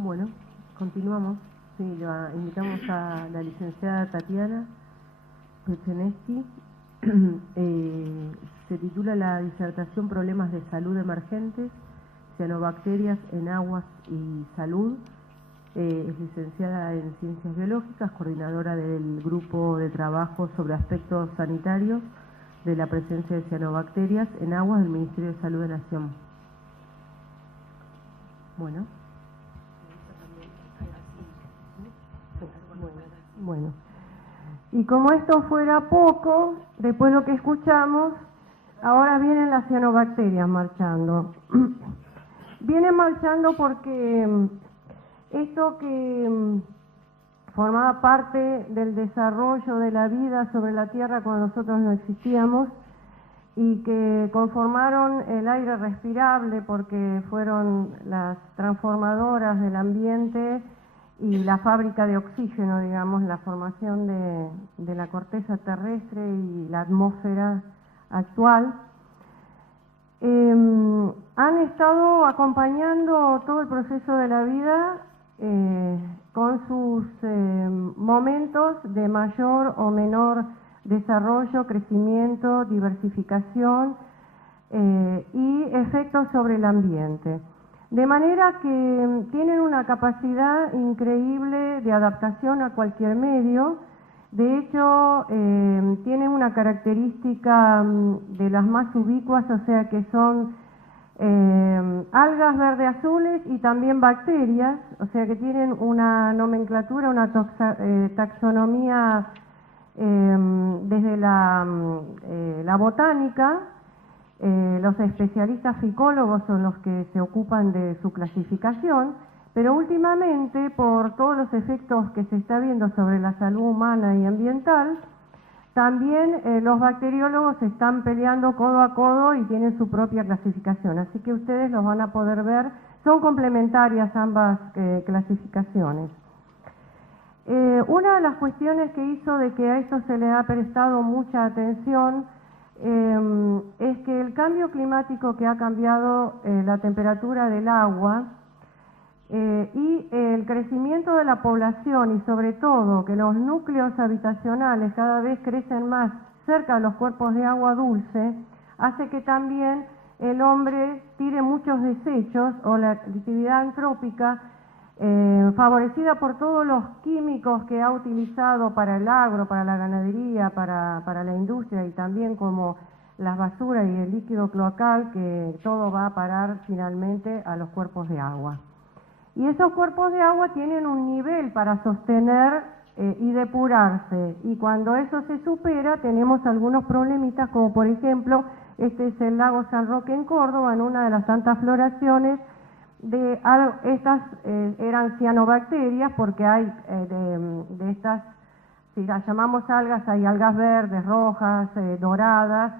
Bueno, continuamos. Sí, invitamos a la licenciada Tatiana Pecheneski. Se titula la disertación Problemas de salud emergentes, cianobacterias en aguas y salud. Es licenciada en Ciencias Biológicas, coordinadora del grupo de trabajo sobre aspectos sanitarios de la presencia de cianobacterias en aguas del Ministerio de Salud de Nación. Bueno. Bueno, y como esto fuera poco, después de lo que escuchamos, ahora vienen las cianobacterias marchando. Vienen marchando porque esto que formaba parte del desarrollo de la vida sobre la Tierra cuando nosotros no existíamos y que conformaron el aire respirable porque fueron las transformadoras del ambiente y la fábrica de oxígeno, digamos, la formación de la corteza terrestre y la atmósfera actual, han estado acompañando todo el proceso de la vida con sus momentos de mayor o menor desarrollo, crecimiento, diversificación y efectos sobre el ambiente. De manera que tienen una capacidad increíble de adaptación a cualquier medio. De hecho, tienen una característica de las más ubicuas, o sea que son algas verde-azules y también bacterias, o sea que tienen una nomenclatura, una taxonomía desde la botánica. Los especialistas ficólogos son los que se ocupan de su clasificación, pero últimamente, por todos los efectos que se está viendo sobre la salud humana y ambiental, también los bacteriólogos están peleando codo a codo y tienen su propia clasificación, así que ustedes los van a poder ver, son complementarias ambas clasificaciones. Una de las cuestiones que hizo de que a esto se le ha prestado mucha atención es que el cambio climático que ha cambiado la temperatura del agua y el crecimiento de la población y sobre todo que los núcleos habitacionales cada vez crecen más cerca de los cuerpos de agua dulce, hace que también el hombre tire muchos desechos o la actividad antrópica favorecida por todos los químicos que ha utilizado para el agro, para la ganadería, para la industria y también como las basuras y el líquido cloacal, que todo va a parar finalmente a los cuerpos de agua. Y esos cuerpos de agua tienen un nivel para sostener y depurarse, y cuando eso se supera tenemos algunos problemitas, como por ejemplo, este es el lago San Roque en Córdoba, en una de las tantas floraciones de estas eran cianobacterias, porque hay de estas, si las llamamos algas, hay algas verdes, rojas, doradas,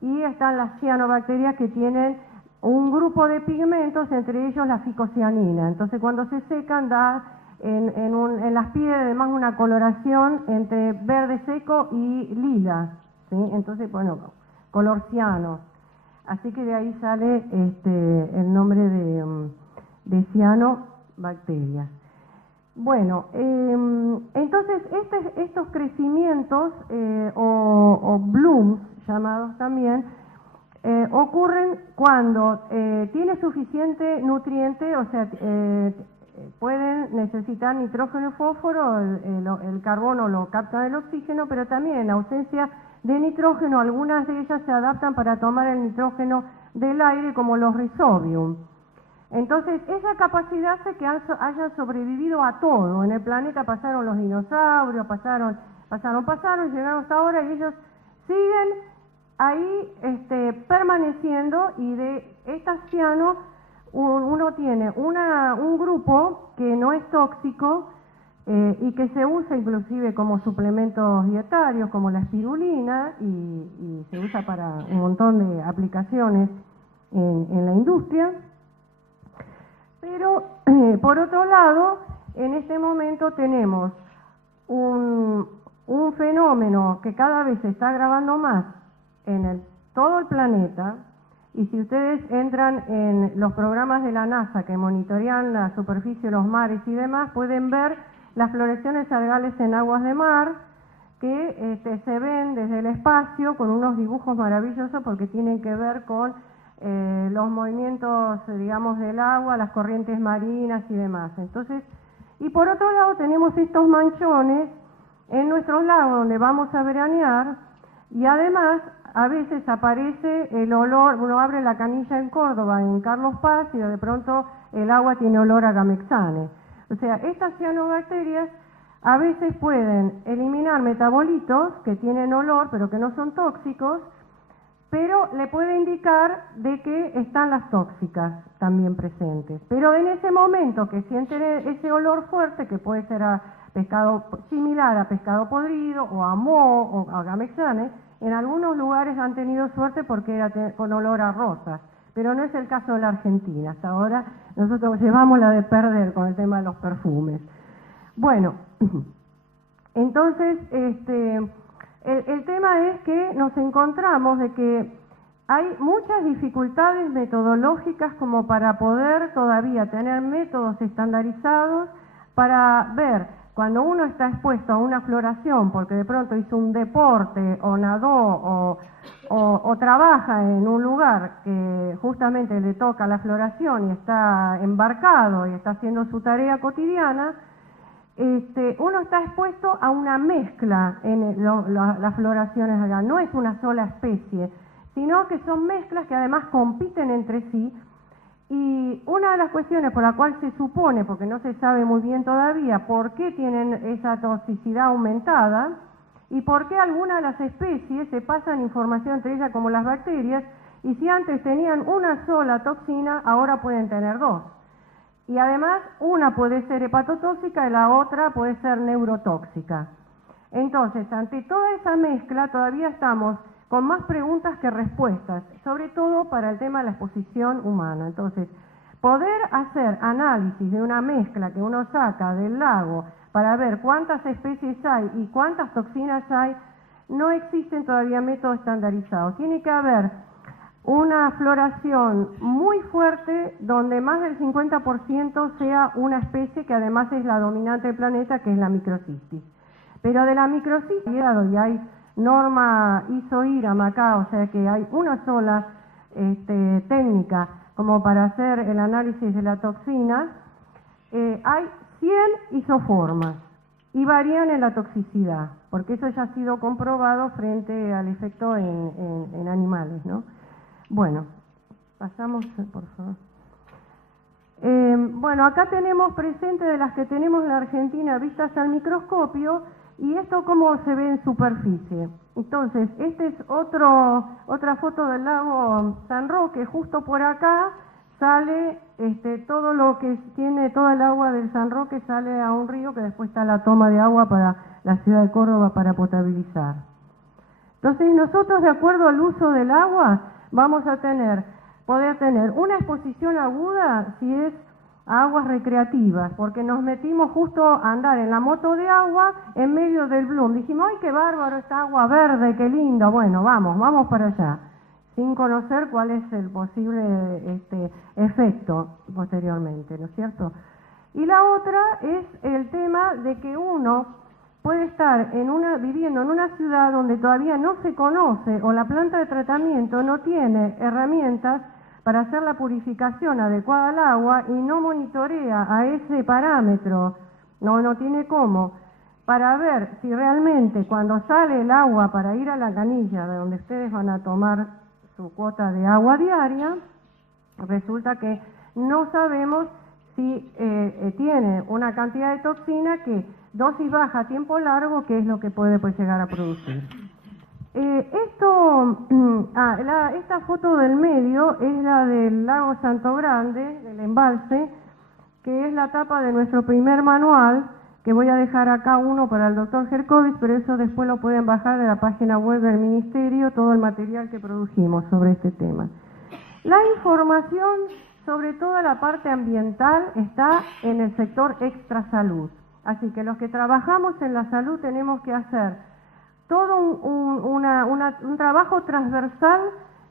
y están las cianobacterias que tienen un grupo de pigmentos, entre ellos la ficocianina. Entonces cuando se secan da en las piedras además una coloración entre verde seco y lila, ¿sí? Entonces, bueno, color ciano. Así que de ahí sale el nombre de cianobacterias. Bueno, entonces estos crecimientos o blooms llamados también ocurren cuando tiene suficiente nutriente, o sea, pueden necesitar nitrógeno y fósforo, el carbono lo capta del oxígeno, pero también en ausencia de nitrógeno, algunas de ellas se adaptan para tomar el nitrógeno del aire, como los rhizobium. Entonces, esa capacidad hace que hayan sobrevivido a todo. En el planeta pasaron los dinosaurios, pasaron, llegaron hasta ahora y ellos siguen ahí permaneciendo, y de estas ciano uno tiene un grupo que no es tóxico y que se usa inclusive como suplementos dietarios, como la espirulina, y se usa para un montón de aplicaciones en la industria. Pero, por otro lado, en este momento tenemos un fenómeno que cada vez se está agravando más en todo el planeta, Y si ustedes entran en los programas de la NASA que monitorean la superficie, los mares y demás, pueden ver las floraciones algales en aguas de mar, que se ven desde el espacio con unos dibujos maravillosos porque tienen que ver con los movimientos, digamos, del agua, las corrientes marinas y demás. Entonces, y por otro lado tenemos estos manchones en nuestros lagos donde vamos a veranear, y además a veces aparece el olor, uno abre la canilla en Córdoba, en Carlos Paz, y de pronto el agua tiene olor a gamexane. O sea, estas cianobacterias a veces pueden eliminar metabolitos que tienen olor pero que no son tóxicos, pero le puede indicar de que están las tóxicas también presentes. Pero en ese momento que sienten ese olor fuerte, que puede ser a pescado similar a pescado podrido o a moho o a gamexane, en algunos lugares han tenido suerte porque era con olor a rosas, pero no es el caso de la Argentina. Hasta ahora nosotros llevamos la de perder con el tema de los perfumes. Bueno, entonces el tema es que nos encontramos de que hay muchas dificultades metodológicas como para poder todavía tener métodos estandarizados para ver cuando uno está expuesto a una floración porque de pronto hizo un deporte o nadó o trabaja en un lugar que justamente le toca la floración y está embarcado y está haciendo su tarea cotidiana, uno está expuesto a una mezcla en las floraciones acá. No es una sola especie, sino que son mezclas que además compiten entre sí. Y una de las cuestiones por la cual se supone, porque no se sabe muy bien todavía, por qué tienen esa toxicidad aumentada y por qué algunas de las especies se pasan información entre ellas, como las bacterias, y si antes tenían una sola toxina, ahora pueden tener dos. Y además, una puede ser hepatotóxica y la otra puede ser neurotóxica. Entonces, ante toda esa mezcla, todavía estamos con más preguntas que respuestas, sobre todo para el tema de la exposición humana. Entonces, poder hacer análisis de una mezcla que uno saca del lago para ver cuántas especies hay y cuántas toxinas hay, no existen todavía métodos estandarizados. Tiene que haber una floración muy fuerte donde más del 50% sea una especie que además es la dominante del planeta, que es la microcistis. Pero de la microcistis, y hay norma ISO-IRAM acá, o sea que hay una sola técnica como para hacer el análisis de la toxina, hay 100 isoformas y varían en la toxicidad, porque eso ya ha sido comprobado frente al efecto en animales, ¿no? Bueno, pasamos, por favor. Bueno, acá tenemos presente de las que tenemos en la Argentina vistas al microscopio, y esto cómo se ve en superficie. Entonces, esta es otra foto del lago San Roque. Justo por acá sale todo lo que tiene, toda el agua del San Roque sale a un río que después está la toma de agua para la ciudad de Córdoba para potabilizar. Entonces, nosotros, de acuerdo al uso del agua, vamos a poder tener una exposición aguda si es a aguas recreativas, porque nos metimos justo a andar en la moto de agua en medio del Bloom. Dijimos, ¡ay, qué bárbaro esta agua verde, qué lindo! Bueno, vamos para allá, sin conocer cuál es el posible efecto posteriormente, ¿no es cierto? Y la otra es el tema de que uno puede estar viviendo en una ciudad donde todavía no se conoce o la planta de tratamiento no tiene herramientas para hacer la purificación adecuada al agua y no monitorea a ese parámetro, no tiene cómo, para ver si realmente cuando sale el agua para ir a la canilla de donde ustedes van a tomar su cuota de agua diaria, resulta que no sabemos si tiene una cantidad de toxina que dosis baja a tiempo largo, que es lo que puede llegar a producir. Esta foto del medio es la del lago Santo Grande, del embalse, que es la tapa de nuestro primer manual, que voy a dejar acá uno para el doctor Jerkovic, pero eso después lo pueden bajar de la página web del Ministerio, todo el material que produjimos sobre este tema. La información sobre toda la parte ambiental está en el sector extrasalud, así que los que trabajamos en la salud tenemos que hacer todo un trabajo transversal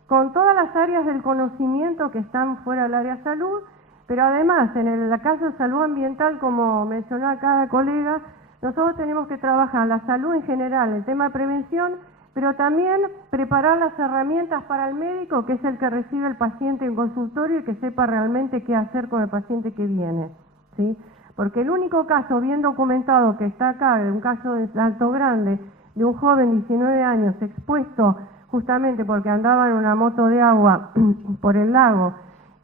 con todas las áreas del conocimiento que están fuera del área de salud, pero además en el caso de salud ambiental, como mencionó acá la colega, nosotros tenemos que trabajar la salud en general, el tema de prevención, pero también preparar las herramientas para el médico, que es el que recibe el paciente en consultorio y que sepa realmente qué hacer con el paciente que viene, ¿sí? Porque el único caso bien documentado que está acá, un caso de Salto Grande, de un joven de 19 años expuesto justamente porque andaba en una moto de agua por el lago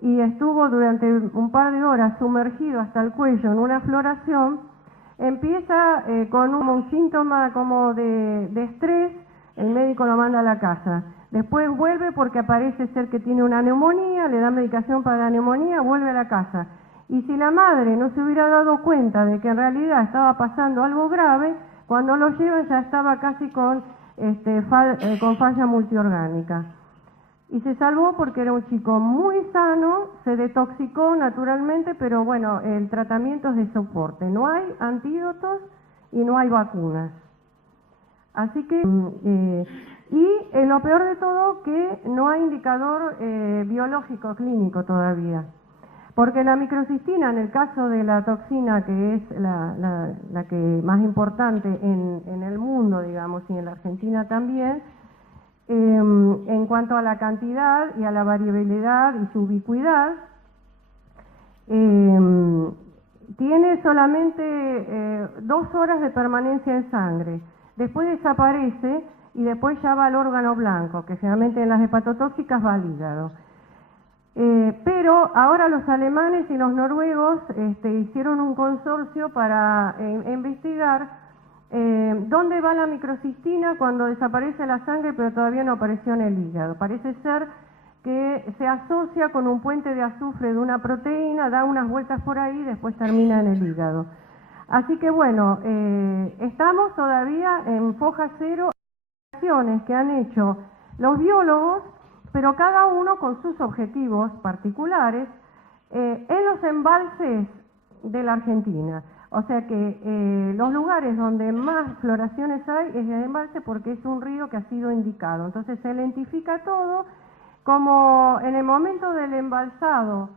y estuvo durante un par de horas sumergido hasta el cuello en una floración, empieza con un síntoma como de estrés, el médico lo manda a la casa. Después vuelve porque parece ser que tiene una neumonía, le dan medicación para la neumonía, vuelve a la casa. Y si la madre no se hubiera dado cuenta de que en realidad estaba pasando algo grave, cuando lo llevan ya estaba casi con falla multiorgánica. Y se salvó porque era un chico muy sano, se detoxicó naturalmente, pero bueno, el tratamiento es de soporte. No hay antídotos y no hay vacunas. Así que, lo peor de todo, que no hay indicador biológico clínico todavía. Porque la microcistina, en el caso de la toxina, que es la que más importante en el mundo, digamos, y en la Argentina también, en cuanto a la cantidad y a la variabilidad y su ubicuidad, tiene solamente 2 horas de permanencia en sangre. Después desaparece y después ya va al órgano blanco, que generalmente en las hepatotóxicas va al hígado. Pero ahora los alemanes y los noruegos hicieron un consorcio para investigar dónde va la microcistina cuando desaparece la sangre pero todavía no apareció en el hígado. Parece ser que se asocia con un puente de azufre de una proteína, da unas vueltas por ahí y después termina en el hígado. Así que bueno, estamos todavía en foja cero, acciones que han hecho los biólogos, pero cada uno con sus objetivos particulares, en los embalses de la Argentina. O sea que los lugares donde más floraciones hay es el embalse porque es un río que ha sido indicado. Entonces se identifica todo, como en el momento del embalsado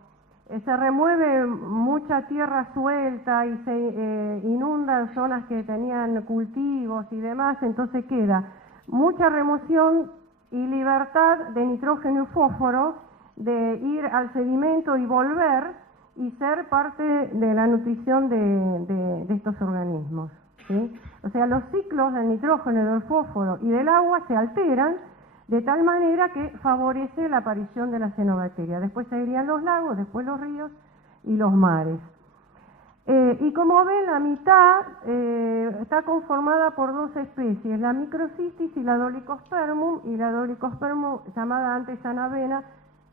se remueve mucha tierra suelta y se inundan zonas que tenían cultivos y demás, entonces queda mucha remoción y libertad de nitrógeno y fósforo de ir al sedimento y volver y ser parte de la nutrición de estos organismos, ¿sí? O sea, los ciclos del nitrógeno, del fósforo y del agua se alteran de tal manera que favorece la aparición de la cianobacteria. Después seguirían los lagos, después los ríos y los mares. Y como ven, la mitad está conformada por 2 especies, la microcistis y la Dolichospermum, y la Dolichospermum, llamada antes anavena,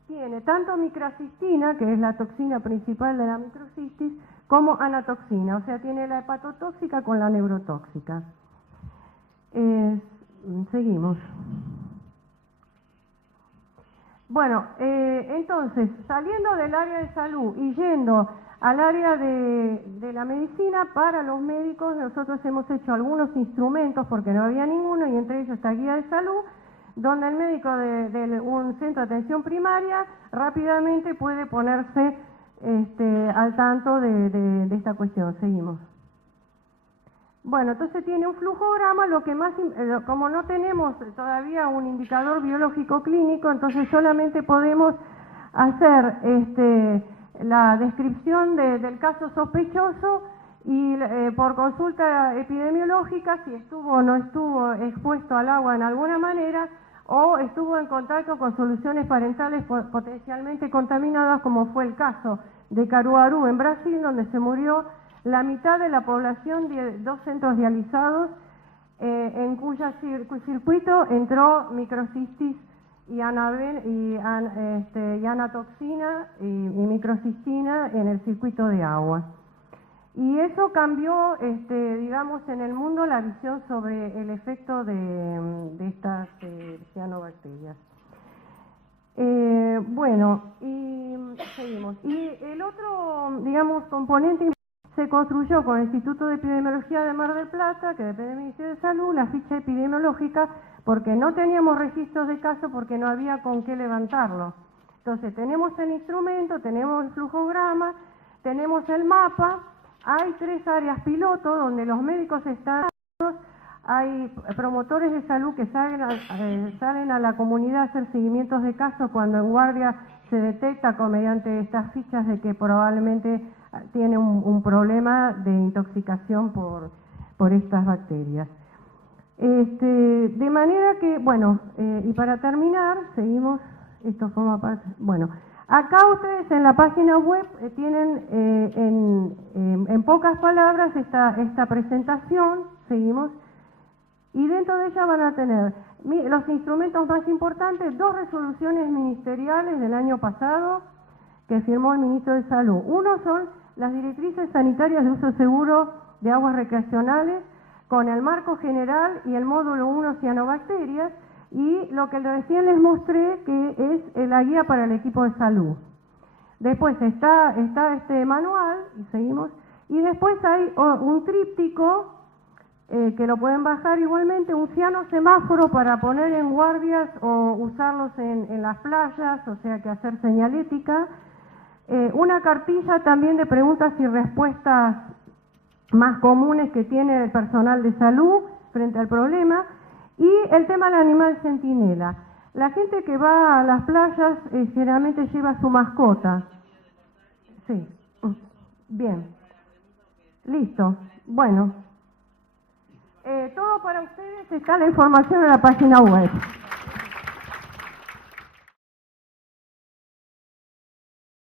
tiene tanto microcistina, que es la toxina principal de la microcistis, como anatoxina, o sea, tiene la hepatotóxica con la neurotóxica. Seguimos. Bueno, entonces, saliendo del área de salud y yendo al área de la medicina, para los médicos nosotros hemos hecho algunos instrumentos porque no había ninguno, y entre ellos esta guía de salud, donde el médico de un centro de atención primaria rápidamente puede ponerse al tanto de esta cuestión. Seguimos. Bueno, entonces tiene un flujograma, lo que más, como no tenemos todavía un indicador biológico clínico, entonces solamente podemos hacer la descripción del caso sospechoso y por consulta epidemiológica, si estuvo o no estuvo expuesto al agua en alguna manera, o estuvo en contacto con soluciones parentales potencialmente contaminadas, como fue el caso de Caruaru en Brasil, donde se murió la mitad de la población de 2 centros dializados, en cuyo circuito entró microcistis y anatoxina y microcistina en el circuito de agua. Y eso cambió, digamos, en el mundo la visión sobre el efecto de estas cianobacterias. Bueno, y seguimos. Y el otro, digamos, componente se construyó con el Instituto de Epidemiología de Mar del Plata, que depende del Ministerio de Salud, la ficha epidemiológica porque no teníamos registros de casos porque no había con qué levantarlo. Entonces, tenemos el instrumento, tenemos el flujograma, tenemos el mapa, hay 3 áreas piloto donde los médicos están, hay promotores de salud que salen a la comunidad a hacer seguimientos de casos cuando en guardia se detecta mediante estas fichas de que probablemente tiene un problema de intoxicación por estas bacterias. De manera que, bueno, y para terminar, seguimos, esto forma parte, bueno, acá ustedes en la página web tienen en pocas palabras esta presentación, seguimos, y dentro de ella van a tener los instrumentos más importantes, 2 resoluciones ministeriales del año pasado que firmó el Ministro de Salud. Uno son las directrices sanitarias de uso seguro de aguas recreacionales con el marco general y el módulo 1 cianobacterias y lo que recién les mostré que es la guía para el equipo de salud. Después está este manual, y seguimos, y después hay un tríptico que lo pueden bajar igualmente, un ciano semáforo para poner en guardias o usarlos en las playas, o sea que hacer señalética, una cartilla también de preguntas y respuestas más comunes que tiene el personal de salud frente al problema, y el tema del animal centinela. La gente que va a las playas generalmente lleva su mascota. Sí, bien, listo, bueno. Todo para ustedes, está la información en la página web.